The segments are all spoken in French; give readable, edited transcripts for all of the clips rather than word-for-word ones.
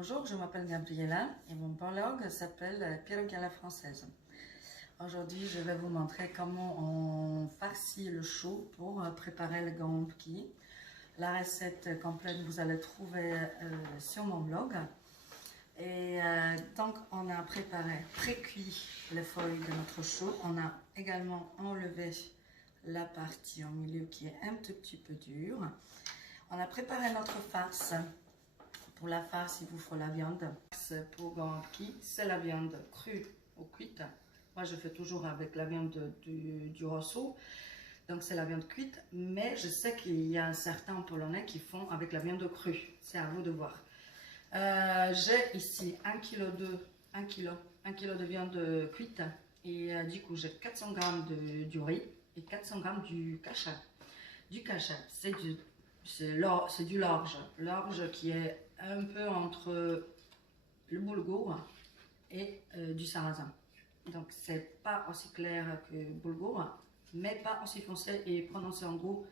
Bonjour, je m'appelle Gabriella et mon blog s'appelle Pierogi à la française. Aujourd'hui, je vais vous montrer comment on farcit le chou pour préparer le gomki. La recette complète, vous allez trouver sur mon blog. Et donc, on a pré-cuit les feuilles de notre chou. On a également enlevé la partie au milieu qui est un tout petit peu dure. On a préparé notre farce. Pour la farce, il vous faut la viande. Pour gomki, c'est la viande crue ou cuite. Moi, je fais toujours avec la viande du rosso. Donc, c'est la viande cuite. Mais je sais qu'il y a certains Polonais qui font avec la viande crue. C'est à vous de voir. J'ai ici 1 kg de viande cuite. Et du coup, j'ai 400 g du riz et 400 g du kasha. Du kasha, c'est du l'orge. L'orge qui est un peu entre le boulgour et du sarrasin. Donc c'est pas aussi clair que boulgour, mais pas aussi foncé et prononcé en goût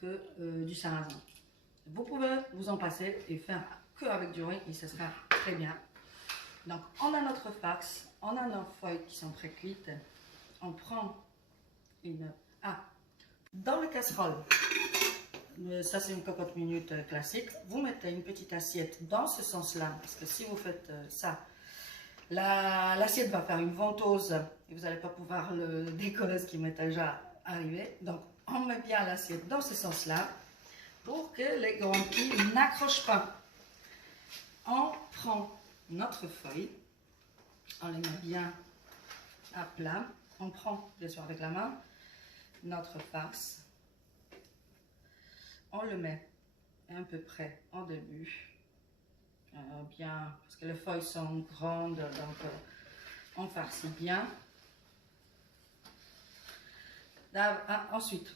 que du sarrasin. Vous pouvez vous en passer et faire que avec du riz et ce sera très bien. Donc on a notre farce, on a nos feuilles qui sont pré-cuites. On prend dans le casserole. Ça c'est une cocotte minute classique. Vous mettez une petite assiette dans ce sens-là, parce que si vous faites ça, l'assiette va faire une ventouse et vous n'allez pas pouvoir le décoller, ce qui m'est déjà arrivé. Donc on met bien l'assiette dans ce sens-là pour que les gomki n'accrochent pas. On prend notre feuille, on les met bien à plat. On prend, bien sûr avec la main, notre farce. On le met à peu près en début, bien, parce que les feuilles sont grandes, donc on farcit bien. Ensuite,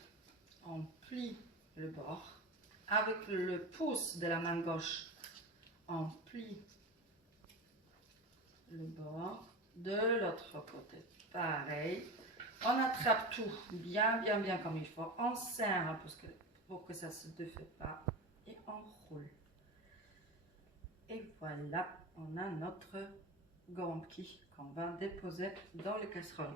on plie le bord. Avec le pouce de la main gauche, on plie le bord. De l'autre côté, pareil. On attrape tout bien comme il faut. On serre pour que ça ne se défait pas et on roule. Et voilà, on a notre gomki qu'on va déposer dans le casserole.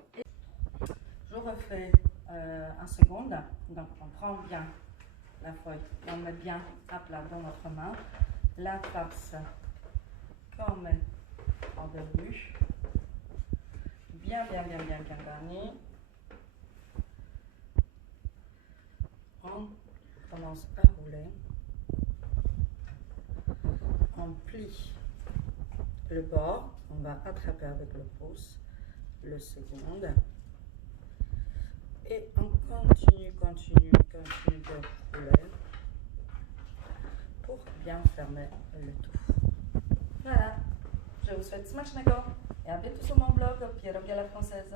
Je refais un seconde. Donc on prend bien la feuille, on met bien à plat dans notre main. La farce qu'on met en début, bien garnie. On commence à rouler. On plie le bord, on va attraper avec le pouce, le second. Et on continue de rouler pour bien fermer le tout. Voilà, je vous souhaite smacznego et à bientôt sur mon blog Pierogi à la française.